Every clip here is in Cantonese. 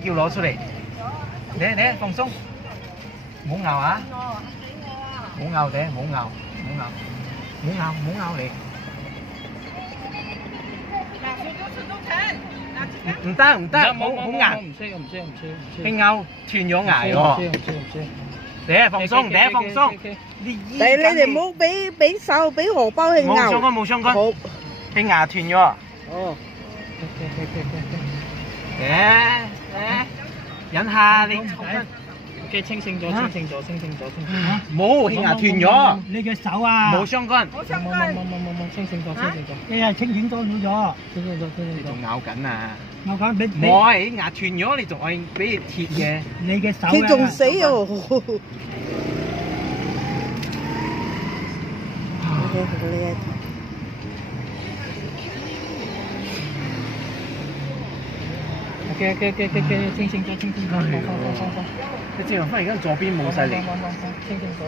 啲叫攞出嚟。你放鬆，唔好咬啊！唔好咬嘅，唔好咬，唔好咬，唔好咬，唔好咬你。唔得唔得，好硬。唔識，咬斷咗牙喎。你放鬆，你放鬆。你哋唔好俾手俾荷包去咬。冇相干，冇相干。好，你牙斷咗。哦。忍下你。嘅清醒咗，清醒咗。冇，牙斷咗。你嘅手啊，冇相干。冇，清醒咗。你係清醒咗。你仲咬緊啊？我講俾你。我係牙斷咗，你仲係俾鐵嘅。你嘅手啊。佢仲死哦。嘅，清醒咗。放。你正話翻而家左邊冇晒力。清醒咗。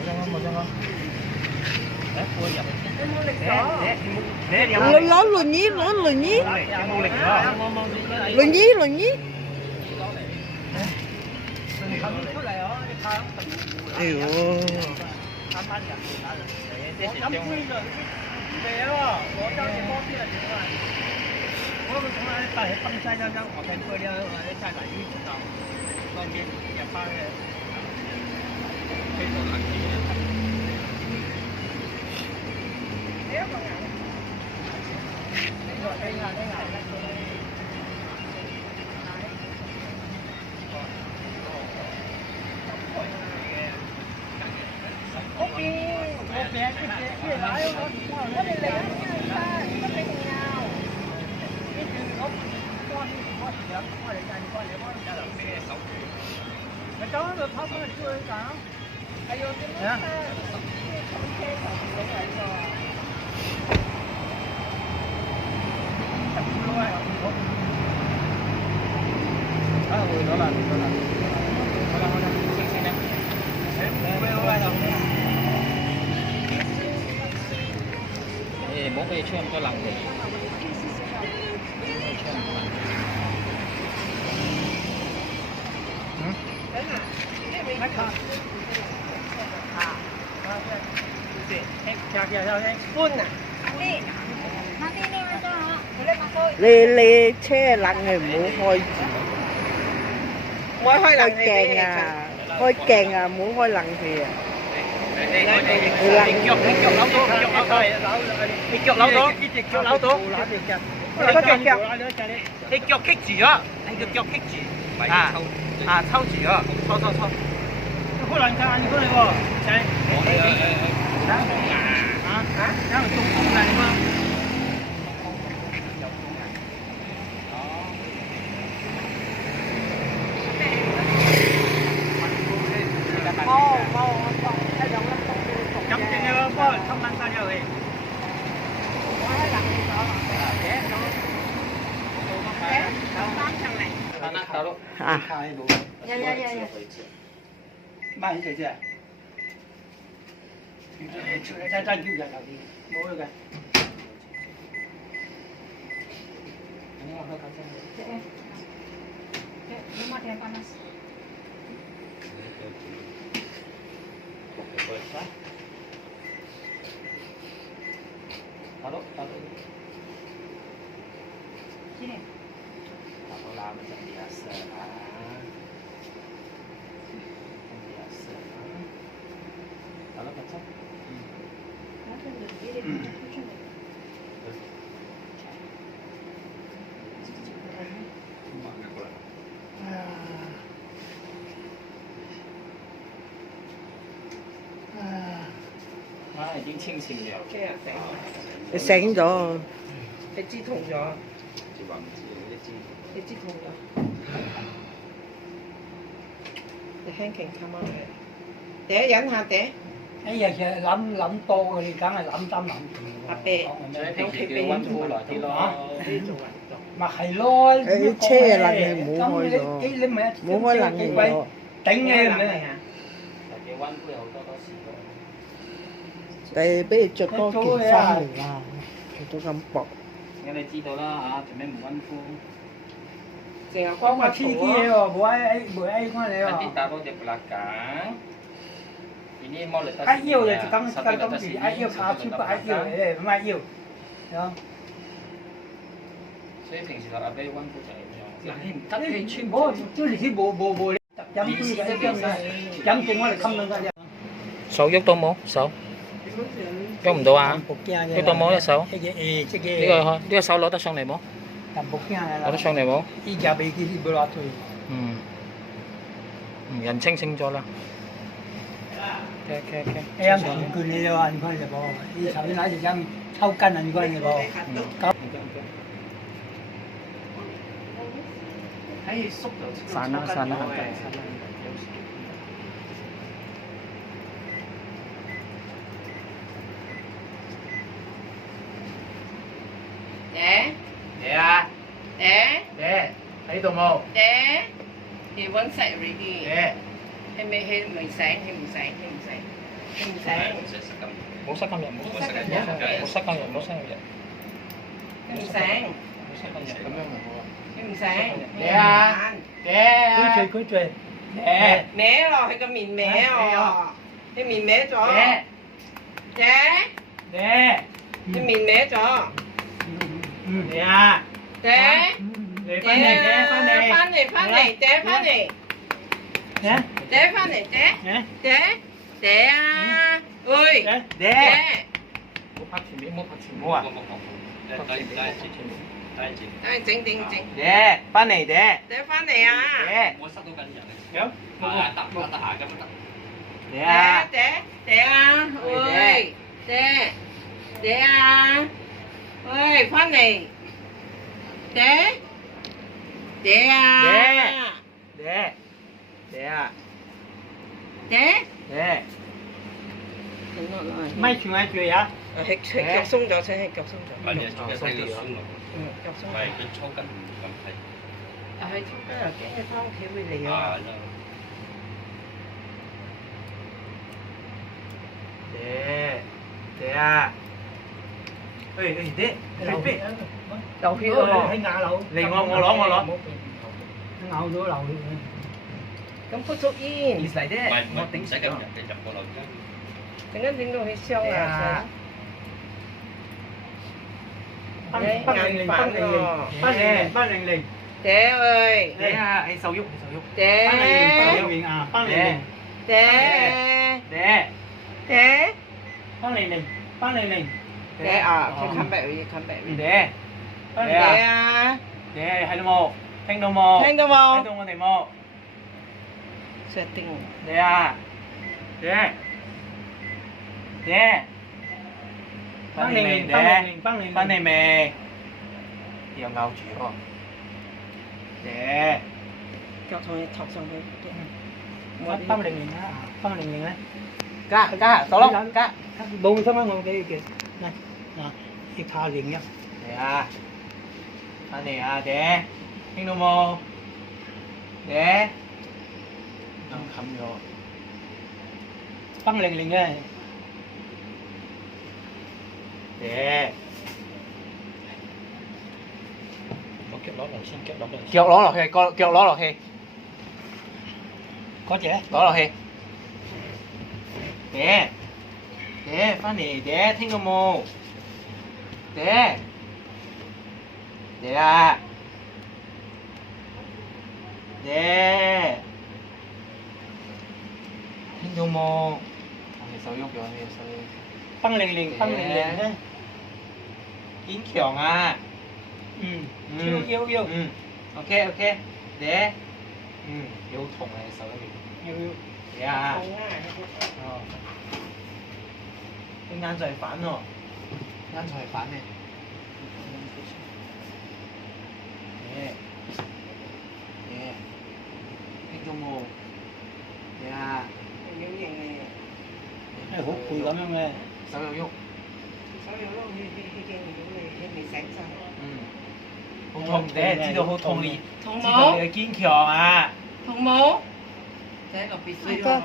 冇聲。我入。你攞輪椅。有冇力啊？輪椅。哎呦！我從來帶去登山我聽過了，在哪裡知道？外面也發嘅，非常難聽。唔好俾佢吹咁多冷氣。你車冷氣唔好開住，唔好開冷氣啊！開鏡啊！唔好開冷氣啊！你腳扭到，你腳棘住咗，你個腳棘住，抽住咗，抽。開冷氣你過嚟喎，仔。因為中風啊嘛。咁正嘅幫人侵翻入去。啊！買起隻，真叫人頭啲，冇嘅。Taruh. Sini. Taruh lah macam biasa lah. Biasa. Taruh kacang.已經清醒了。你醒咗，你知痛咗，你知痛咗。你輕勁come on嚟，第一忍下第。哎呀，其實諗多嘅，你梗係諗深諗遠。阿伯，平時叫温鋪耐啲咯。你做運動。咪係咯。你車嘅冷氣唔好開咗，你唔係唔好開冷氣咗。頂嘅唔係啊。叫温鋪有好多時咯。但係俾你着多件衫嚟啦，着到咁薄。咁你知道啦嚇，做咩唔温鋪？淨係光滑黐啲嘢喎，冇關你 Nanti 喎。 taruh di belakang. Ini mau letak Ai yêu sini là ya. tấm Satu tấm letak gì, sini, ai yêu satu khá letak chút ai yêu belakang. này, không ai yêu. Đó. 所以平時落阿飛溫故就係咁樣。嗱，你唔得你你穿我即係冇飲杯嘅一張嘅，飲剩我哋冚兩間啫。 手喐到冇？手喐唔到啊？喐到冇一手？即呢個手攞得上嚟冇？攞得上嚟冇？依家俾佢攞落去。人清醒咗啦。OK。em còn cười đi đâu anh coi là bò đi thảo đi nãy giờ em thâu canh anh coi là bò喺縮就散啦散啦。爹嘢啊，爹嘢喺度冇？爹，he wants it already。嘢佢未醒，佢唔醒。冇塞今日，冇塞今日。佢唔醒，冇塞今日咁樣唔好啊。佢唔醒。嘢啊，嘢佢醉嘢歪咯，佢個面歪喎，佢面歪咗。嘢爹，嘢佢面歪咗。嘢啊，爹，你翻嚟，爹翻嚟，翻嚟，爹翻嚟，nè 爹翻嚟，爹 nè 爹啊，喂， nè 爹爹。冇拍前面，冇拍前面。冇啊整，爹翻嚟，爹爹翻嚟啊！爹我塞到緊人嚟。有得下咁得。爹啊，爹啊，喂，爹啊，喂，翻嚟，爹啊，爹爹啊，爹，爹mấy chuyện ai chuyện vậy 係腳鬆咗，請係腳鬆咗。反正做嘅睇到酸落，腳鬆。係佢抽筋唔咁睇。係抽筋又驚佢翻屋企會嚟啊！啊，爹啊，喂爹，流俾流血喎喺牙流嚟我攞，咬咗流血咁撲足煙，嚟爹，我頂使咁人哋入個樓梯。陣間整到佢燒啊！800爹喂，爹啊，係手喐，爹，啊800爹，爹爹。 800爹啊，佢 come back 要 come back。爹爹啊，爹喺度冇？聽到冇？聽到冇？聽到我哋冇？ setting。爹啊，爹翻嚟未？爹翻嚟未？又咬住喎，爹腳同你托上去。 800咧 加手咯，加。 冇心啦，我俾佢嚟啊，要怕零一。嚟啊！翻嚟啊，爹，聽到冇？爹，啱冚咗。 800嘅，爹，我腳攞嚟先，腳攞嚟。腳攞落去，腳攞落去，嗰隻攞落去。爹，翻嚟，爹，聽到冇？爹啊！爹，聽到冇？我哋手喐咗，你手喐。 800咧，堅強啊！要， OK，爹，有痛啊，手嗰邊。爹啊！哦，你眼就係反喎，眼就係反嘅。爹，聽到冇？爹啊！係好攰咁樣嘅。 手又喐，好痛爹，知道好痛你，知道你嘅堅強啊！痛冇？仔落鼻水咯。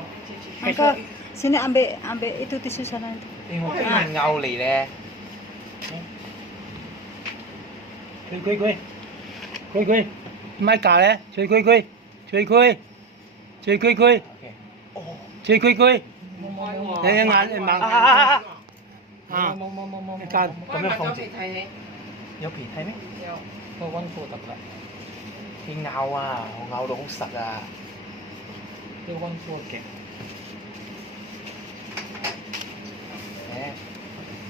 Angka, sini ambil itu tisu sana itu. 你我邊係拗嚟咧？佢，咪架咧，吹吹吹，吹吹，吹吹吹，吹吹吹，你眼你盲啊！你架咁樣放住，睇起，有皮睇咩？有個温庫得啦，佢咬啊，我咬到好實啊！呢個温庫勁。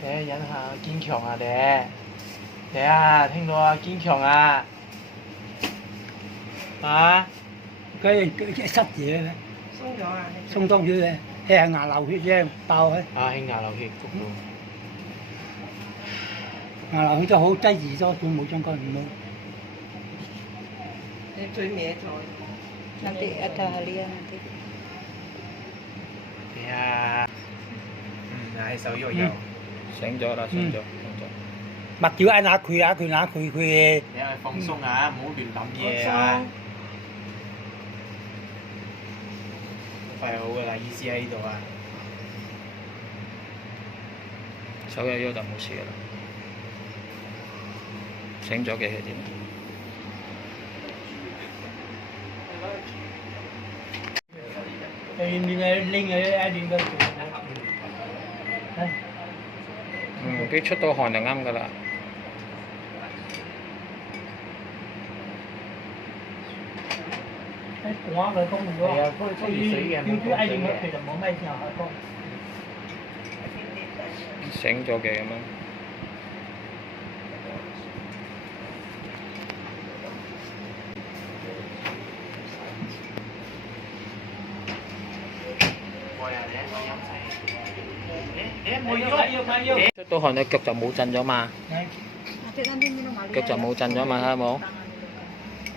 忍下堅強啊你啊，聽到啊堅強啊！啊！佢塞嘢咧，鬆咗啊！鬆當咗咧，係牙流血啫，爆佢。啊，興牙流血谷到。牙流血就好擠住咗，佢冇相干唔好。你最歪咗。Nanti ada halia nanti. 係啊，係手喐右。醒咗啦，醒咗，醒咗。勿叫嗌拿佢啊，佢拿佢佢。你係放鬆啊，唔好亂諗嘢啊。快好噶啦，意思喺呢度啊。手有喐就冇事噶啦。醒咗嘅係點？拎啊拎個。佢出到汗就啱噶啦。講佢講唔到。係啊，嗰個熱水嘅冇嗌你水其實冇咩時候講。醒咗嘅咁樣。出到汗，你腳就冇震咗嘛？ Nanti nanti minum halia. 腳就冇震咗嘛？睇下冇？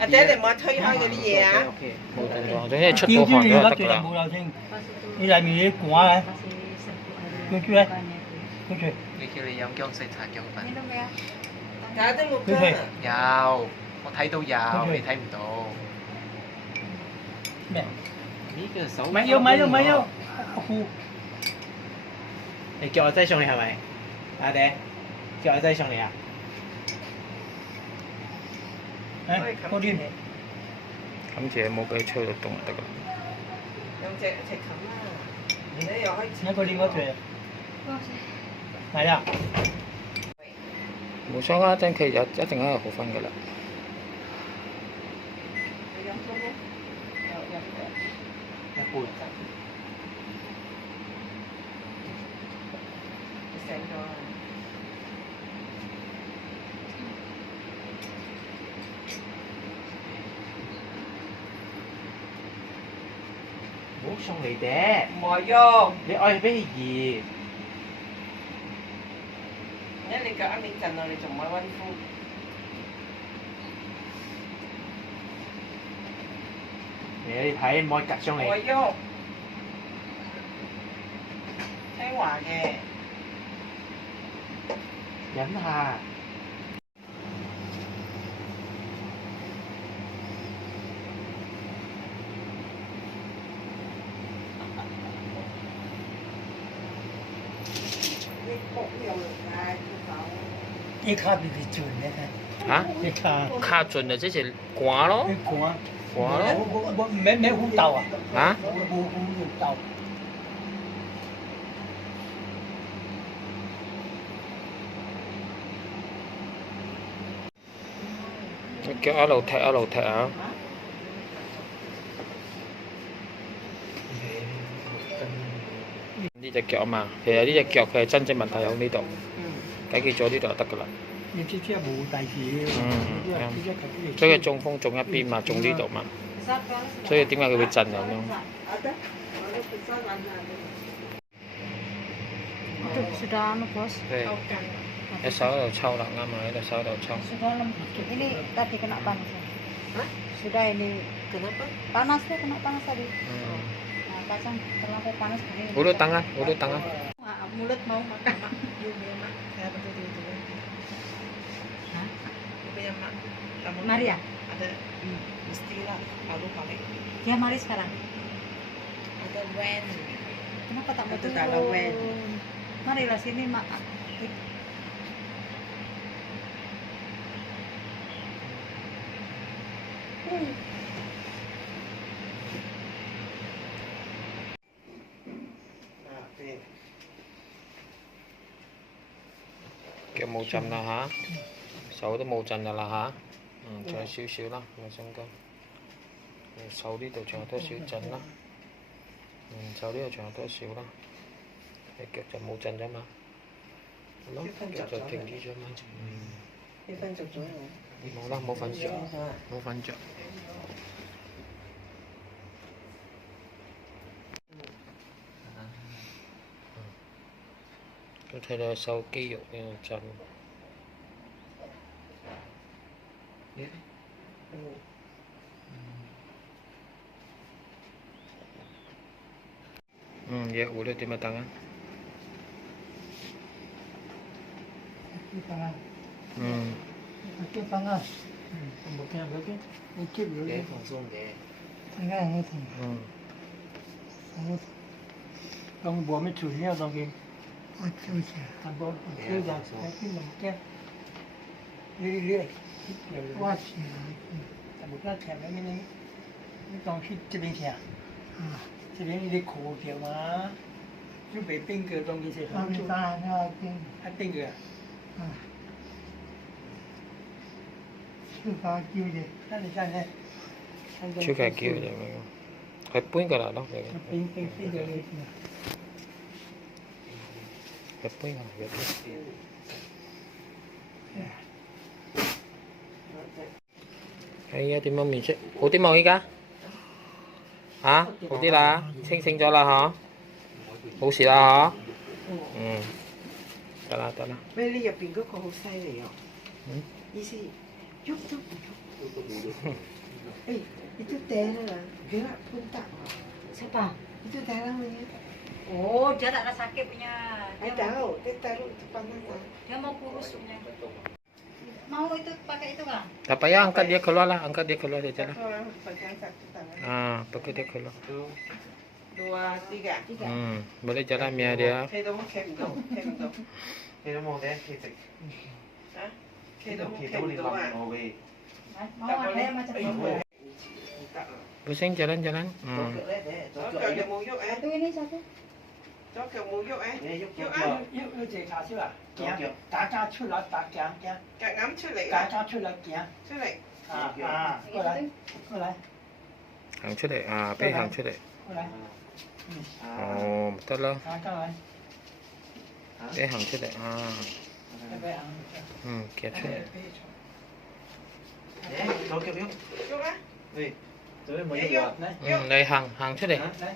阿姐你唔好推開嗰啲嘢啊！冇震咗，總之出到汗咗就得㗎啦。冇漏聲，你裏面啲quả咧， Kasih serbu halia. Cucu, eh? Banyak. 跟住你叫你飲薑水茶薑粉。 Minum ya. 搞得冇佢㗎。有，我睇到有，你睇唔到。咩？呢個手。咪要，呼！你叫我擠上嚟係咪？阿爹，叫我擠上嚟啊！誒，嗰啲咁自己冇俾佢吹到凍就得㗎啦。用隻冚啦，你又可以。一個另外隻，係啊，冇相干，一陣佢有一定係好翻㗎啦。一杯。醒咗啊！唔好送嚟嗲，唔係喐，你愛俾佢熱。因為你腳啱你震啊，你仲唔係温敷？你睇唔可以夾上唔嚟。係喐，聽話嘅。忍下。啲卡俾佢轉咧，嚇？啲卡卡盡就即係掛咯，啲果，掛咯。咩虎豆啊？嚇？冇豆。腳一路踢一路踢啊！呢隻腳啊嘛，其實呢隻腳佢係真正問題喺呢度，解決咗呢度就得㗎啦。你知冇第二，所以佢中風中一邊嘛，中呢度嘛，所以點解佢會震咁樣？ Itu sudah anu bos. 一手喺度抽啦，啱啊！喺度手喺度抽。 Sudah lembut. Ini tadi kena panas. Hah? Sudah ini Kenapa? panas tuh kena panas tadi. Hmm. Nah, kacang terlalu panas begini. Urut tangan, urut tangan. Mulut mau makan mak. You punya mak. Saya betul itu. Hah? You punya mak. Kamu Maria. ada mestilah lalu pakai. Dia mari sekarang. Ada wen. Kenapa tak mau Itu kalau wen. Marilah sini mak. 腳冇震啦嚇，手都冇震㗎啦嚇。仲有少少啦，咪中間。手呢度仲有多少震啦？手呢度仲有多少啦？你腳就冇震啫嘛。係咯，腳就停住咗嘛。你瞓着咗未？冇啦，冇瞓着，冇瞓着。咁睇到手肌肉喺度震。ya udah terima tangan. Kaki tangan. Pembuktian kaki. Ikip dulu. Để phòng xuống để. Tangan ini tangan. Kamu buat macam ni atau ke? Macam ni. Abang, macam dah. Kaki macam. Lihat. Wah sih. Tapi kan cakap ni niต้องคิดจะเป็นเสียจะเป็นนี่ขูดเดียวมายุบไปปิ้งเกลือตรงนี้เสร็จแล้วจุดให้ปิ้งเกลือชื่อฟ้ากิ้วเลยนั่นใช่ไหม Chưa cài kêu vậy mà. Phải bún cái nào đó vậy. ปิ้งเกลือเลย Phải bún cái vậy. Hay thì mong mình sẽ ủa tí mong ý cả hả ủa tí là sinh cho là hả ủa xì là hả得啦得啦。咩？呢入邊嗰個好犀利啊！意思喐都唔喐。誒，你都掟啦，佢啦pun tak. Siapa? Itu dah namanya. Oh, dia tak ada sakit punya. Saya tahu, dia taruh depan mata. Dia mau kurus punya. Mau itu pakai itu kan? Tak payah angkat dia keluar lah, angkat dia keluar saja lah. Satu orang pegang satu tangan. Pakai dia keluar. 2, 3. Boleh jalan biar dia. Khi đó kẹp đầu, kẹp đầu. Khi đó mong để khi dịch. Hả? Khi đó Khi kẹp đó đi đầu à? lòng ngồi về. Mau ada macam itu. Pusing jalan-jalan. Chỗ kiểu đấy, để chỗ Chó kiểu kẹp ấy. cho mua giúp ấy. Satu ini satu. Chó kẹp mua giúp ấy. Để giúp Giúp cho ăn.要检查出来，大家出来打讲讲， Cà ngắm出嚟 大 à? 家出来讲 出嚟. 过来 Itu. 过来 Hàng trước đây, bên hàng trước đây. 过来， Tốt lắm. 大家来， Bên hàng trước đây. 这边啊， Kẹp trước đây. Để chỗ kiểu giúp. Giúp á. Đi. Tới mới Để được. vô.来 Đây hàng trước đây. 来，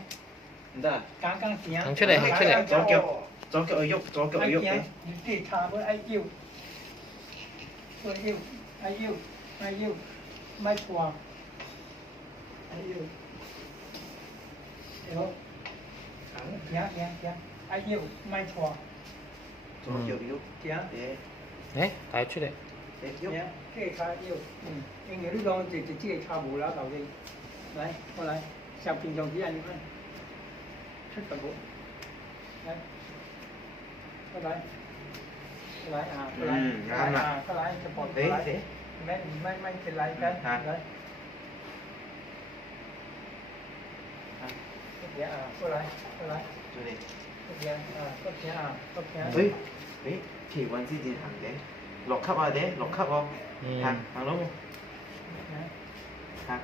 Đó. 刚刚讲， Hàng trước đây, hàng trước đây. Chỗ kiểu chỗ kiểu giúp, chỗ kiểu 爱 giúp 讲 đấy.，你对他不爱要，不要，爱要，爱要，买错，爱要，有，讲，爱要，买错， Chỗ kiểu giúp. 讲。 Để Đấy, tại trước đây. để giúp. 这个卡要，因为你讲这个卡无啦头的，来，过来，像平常这样你看，出全部，来，过来，过来啊，过来，过来，จะปลด Để 过来， để. ไม่เป็นไรกัน来，เดี๋ยว过来，过来， Chỗ này. เดี๋ยวก็เดี๋ยวก็เดี๋ยว Ê, đấy, thì quan gì tiền hàng đấy. Lọc khắp à đấy, lọc khắp không? Hàng, hàng đúng không? Hàng.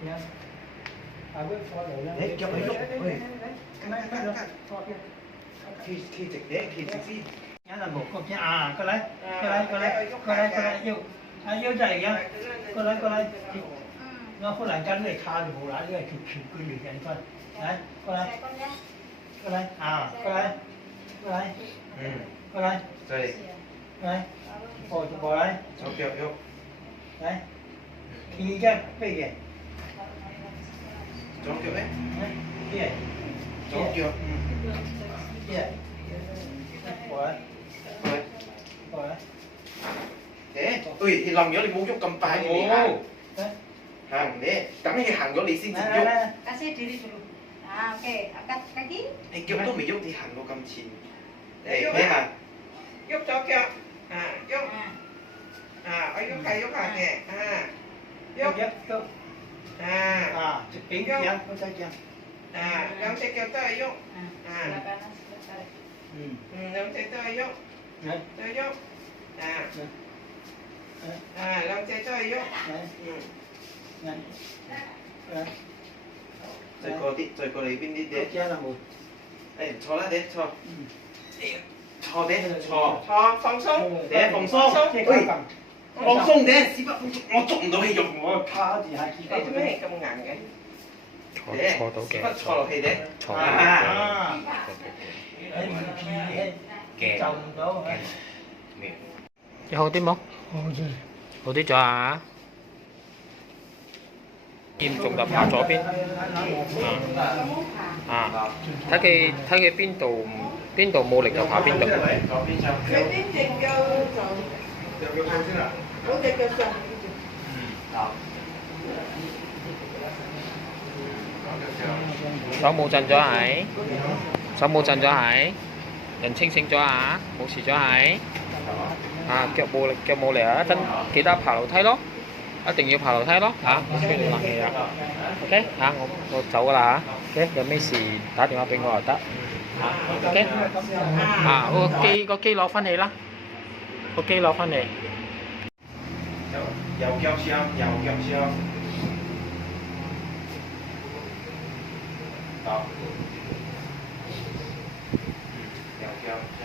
เดี๋ยวเอาไว้พอเลยนะ Đấy, kéo ấy lúc. Ôi, Cắt, cắt, cắt. khi dịch đấy, khi dịch gì? nhớ là một con nhá con lấy yêu yêu chạy nhá con lấy nó có lại cái người tha được bộ lại người chụp chụp cái gì vậy con đấy con lấy con lấy con lấy Rồi, bỏ chụp bỏ đấy chỗ kiểu giúp. đấy khi cái gì Chỗ kiểu đấy. kia Chỗ kiểu. kia bỏ đấy Rồi. bỏ đấy Thế, ui, thì lòng nhớ thì muốn giúp cầm tay thì hàng. Hàng đấy, cắm cái hàng đó đi xin dịch giúp. Kasih diri dulu. Nah, oke, angkat kaki. Thì kiểu tôi mới giúp thì hàng đó cầm chìm. Để Để giúp thế á. mà. Giúp chó kẹp. Giúp. Nah, Ở giúp hay giúp hàng nè. Ghép tốt. À, Tiếng tiếng không sai tiếng.兩隻腳都係喐。兩隻都係喐。Đấy. 都喐。兩隻都係喐。 Đấy. Đấy. 再過嚟邊啲爹？ Che là một. 誒坐啦爹坐。坐爹坐。坐，放鬆。爹放鬆。 Che cao cầm. 放鬆爹，屎忽我捉唔到氣肉。 Ủa, tha gì hả chị? 你做咩咁硬嘅？坐到嘅，屎忽坐落氣爹。坐到 À. 嘅。 Đấy, mình kỳ ấy. Chồng đó hả? 你好啲冇？ Ồ, gì? 好啲咗啊！嚴重就爬左邊。睇佢邊度冇力就爬邊度。佢邊隻腳就嗰隻腳上。手冇震咗係，手冇震咗係，人清醒咗啊，冇事咗係。腳冇力啊，一陣記得爬樓梯咯，一定要爬樓梯咯嚇，吹到冷氣啊。OK 嚇，我走㗎啦嚇。OK，有咩事打電話俾我就得。OK，個機攞翻嚟啦，個機攞翻嚟。右腳上，右腳上。好。右腳上。